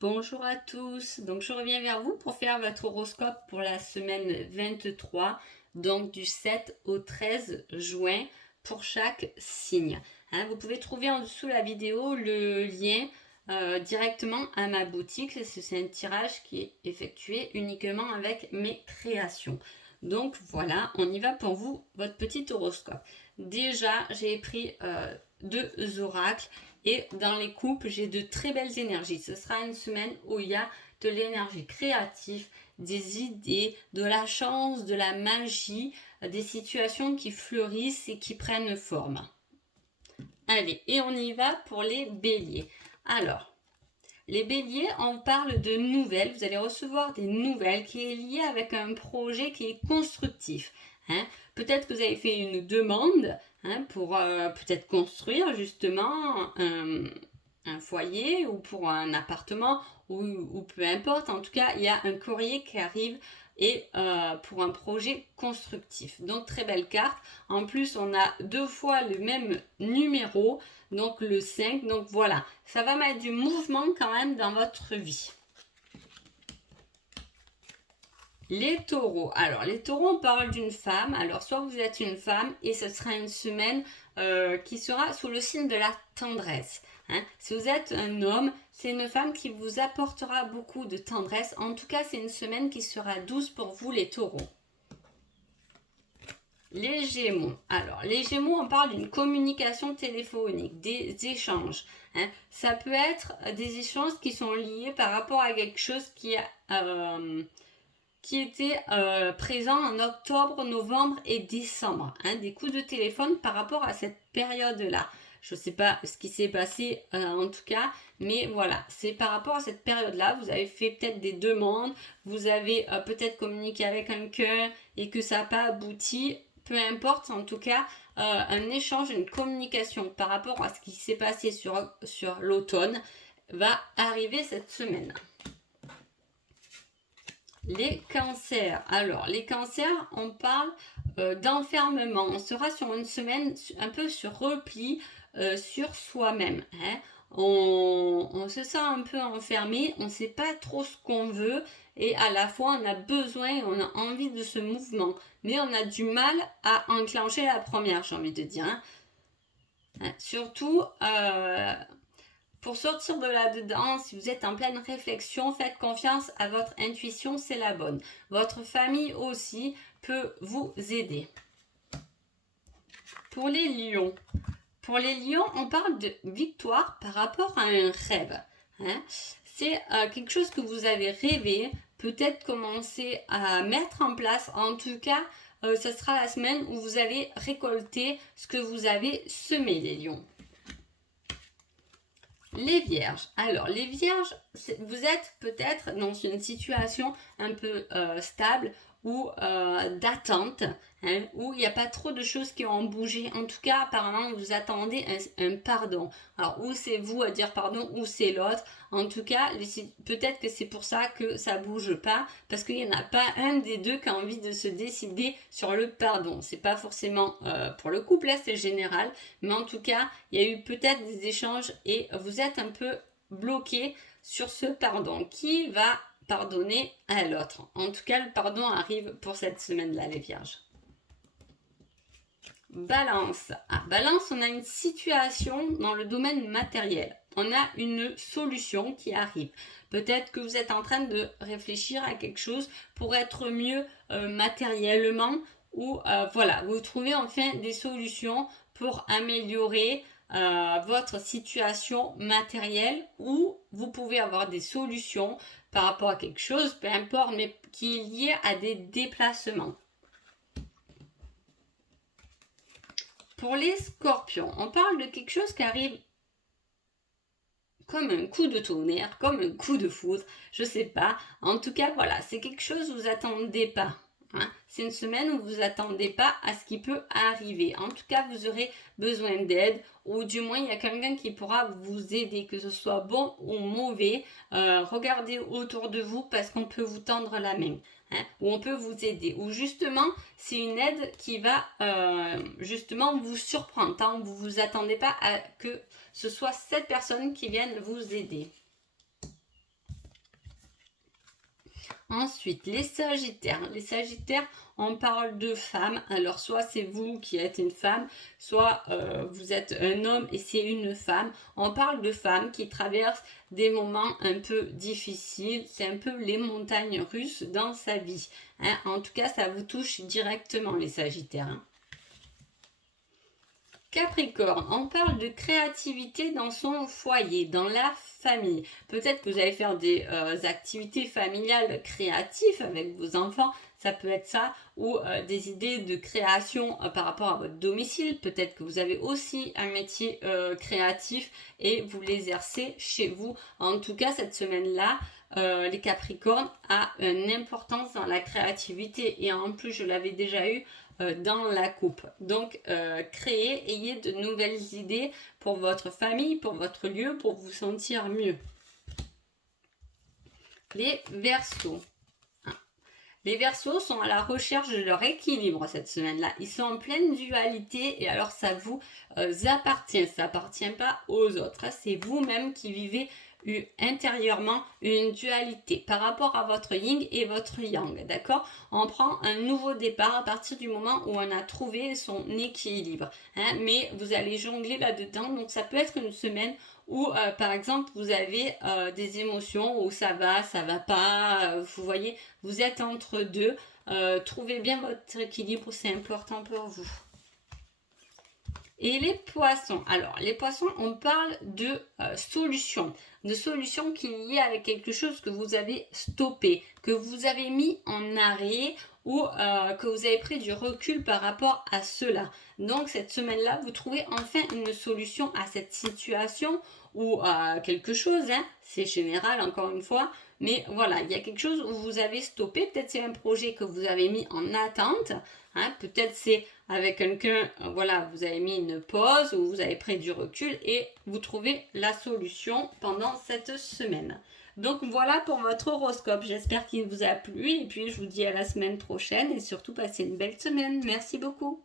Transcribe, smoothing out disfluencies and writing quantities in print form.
Bonjour à tous, donc je reviens vers vous pour faire votre horoscope pour la semaine 23, donc du 7 au 13 juin pour chaque signe. Vous pouvez trouver en dessous la vidéo le lien directement à ma boutique. C'est un tirage qui est effectué uniquement avec mes créations. Donc voilà, on y va pour vous, votre petit horoscope. Déjà, j'ai pris deux oracles. Et dans les coupes, j'ai de très belles énergies. Ce sera une semaine où il y a de l'énergie créative, des idées, de la chance, de la magie, des situations qui fleurissent et qui prennent forme. Allez, et on y va pour les béliers. Alors, les béliers, on parle de nouvelles. Vous allez recevoir des nouvelles qui est liées avec un projet qui est constructif. Peut-être que vous avez fait une demande pour peut-être construire justement un foyer ou pour un appartement ou peu importe. En tout cas, il y a un courrier qui arrive et pour un projet constructif. Donc très belle carte. En plus, on a deux fois le même numéro, donc le 5. Donc voilà, ça va mettre du mouvement quand même dans votre vie. Les taureaux. Alors, les taureaux, on parle d'une femme. Alors, soit vous êtes une femme et ce sera une semaine qui sera sous le signe de la tendresse. Si vous êtes un homme, c'est une femme qui vous apportera beaucoup de tendresse. En tout cas, c'est une semaine qui sera douce pour vous, les taureaux. Les Gémeaux. Alors, les Gémeaux, on parle d'une communication téléphonique, des échanges. Ça peut être des échanges qui sont liés par rapport à quelque chose qui était présent en octobre, novembre et décembre. Des coups de téléphone par rapport à cette période-là. Je ne sais pas ce qui s'est passé en tout cas, mais voilà, c'est par rapport à cette période-là. Vous avez fait peut-être des demandes, vous avez peut-être communiqué avec un cœur et que ça n'a pas abouti. Peu importe, en tout cas, un échange, une communication par rapport à ce qui s'est passé sur l'automne va arriver cette semaine. Les cancers. Alors, les cancers, on parle d'enfermement. On sera sur une semaine un peu sur repli sur soi-même. On se sent un peu enfermé, on ne sait pas trop ce qu'on veut et à la fois on a besoin, on a envie de ce mouvement. Mais on a du mal à enclencher la première, j'ai envie de dire. Surtout... pour sortir de là-dedans, si vous êtes en pleine réflexion, faites confiance à votre intuition, c'est la bonne. Votre famille aussi peut vous aider. Pour les lions, on parle de victoire par rapport à un rêve. C'est quelque chose que vous avez rêvé, peut-être commencer à mettre en place. En tout cas, ce sera la semaine où vous allez récolter ce que vous avez semé, les lions. Les vierges. Alors, les vierges, vous êtes peut-être dans une situation un peu stable ou d'attente, où il n'y a pas trop de choses qui ont bougé. En tout cas, apparemment, vous attendez un pardon. Alors, ou c'est vous à dire pardon, ou c'est l'autre. En tout cas, peut-être que c'est pour ça que ça bouge pas, parce qu'il n'y en a pas un des deux qui a envie de se décider sur le pardon. C'est pas forcément pour le couple, là, c'est général, mais en tout cas, il y a eu peut-être des échanges et vous êtes un peu bloqué sur ce pardon. Qui va pardonner à l'autre? En tout cas, le pardon arrive pour cette semaine-là, les vierges. Balance. Balance, on a une situation dans le domaine matériel. On a une solution qui arrive. Peut-être que vous êtes en train de réfléchir à quelque chose pour être mieux matériellement ou voilà, vous trouvez enfin des solutions pour améliorer votre situation matérielle ou vous pouvez avoir des solutions par rapport à quelque chose, peu importe, mais qui est lié à des déplacements. Pour les scorpions, on parle de quelque chose qui arrive comme un coup de tonnerre, comme un coup de foudre, je sais pas. En tout cas, voilà, c'est quelque chose que vous attendez pas. C'est une semaine où vous vous attendez pas à ce qui peut arriver. En tout cas, vous aurez besoin d'aide ou du moins il y a quelqu'un qui pourra vous aider, que ce soit bon ou mauvais. Regardez autour de vous parce qu'on peut vous tendre la main. Ou on peut vous aider, ou justement c'est une aide qui va justement vous surprendre, tant vous ne vous attendez pas à que ce soit cette personne qui vienne vous aider. Ensuite, les Sagittaires. Les Sagittaires, on parle de femmes. Alors, soit c'est vous qui êtes une femme, soit vous êtes un homme et c'est une femme. On parle de femmes qui traversent des moments un peu difficiles. C'est un peu les montagnes russes dans sa vie. Hein. En tout cas, ça vous touche directement, les Sagittaires. Hein. Capricorne, on parle de créativité dans son foyer, dans la famille. Peut-être que vous allez faire des activités familiales créatives avec vos enfants, ça peut être ça, ou des idées de création par rapport à votre domicile. Peut-être que vous avez aussi un métier créatif et vous l'exercez chez vous. En tout cas, cette semaine-là, les Capricornes a une importance dans la créativité et en plus, je l'avais déjà eu dans la coupe. Donc, créez, ayez de nouvelles idées pour votre famille, pour votre lieu, pour vous sentir mieux. Les Verseaux. Les Verseaux sont à la recherche de leur équilibre cette semaine-là. Ils sont en pleine dualité et alors ça vous appartient. Ça appartient pas aux autres. C'est vous-même qui vivez intérieurement une dualité par rapport à votre yin et votre yang, d'accord? On prend un nouveau départ à partir du moment où on a trouvé son équilibre, hein, mais vous allez jongler là-dedans, donc ça peut être une semaine où par exemple vous avez des émotions où ça va pas, vous voyez, vous êtes entre deux, trouvez bien votre équilibre, c'est important pour vous. Et les poissons. Alors, les poissons, on parle de solutions qui est liée avec quelque chose que vous avez stoppé, que vous avez mis en arrêt ou que vous avez pris du recul par rapport à cela. Donc, cette semaine-là, vous trouvez enfin une solution à cette situation ou à quelque chose, hein. C'est général encore une fois, mais voilà, il y a quelque chose où vous avez stoppé, peut-être c'est un projet que vous avez mis en attente, hein. Peut-être c'est avec quelqu'un, voilà, vous avez mis une pause ou vous avez pris du recul et vous trouvez la solution pendant cette semaine. Donc voilà pour votre horoscope, j'espère qu'il vous a plu et puis je vous dis à la semaine prochaine et surtout passez une belle semaine. Merci beaucoup.